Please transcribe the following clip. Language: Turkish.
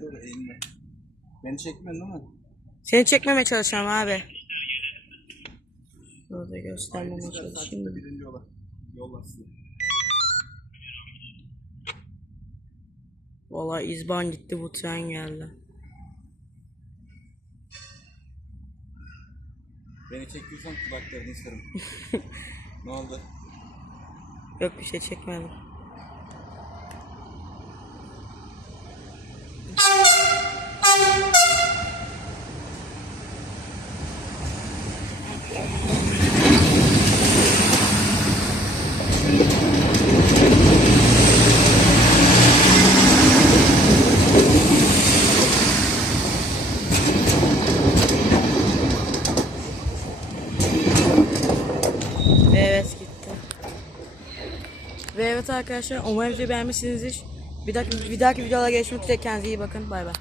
Dur eğilme. Beni çekmedin değil mi? Seni çekmemeye çalışacağım abi. Şurada göstermemeye çalışayım. birinci yola. Valla izban gitti bu tren geldi. Beni çekiyorsan kulaklarını ısırım. ne oldu? Yok bir şey çekmedim. Ve evet gitti. Ve evet arkadaşlar umarım videoyu beğenmişsinizdir. Bir dahaki, bir dahaki videoda görüşmek üzere kendinize iyi bakın. Bay bay.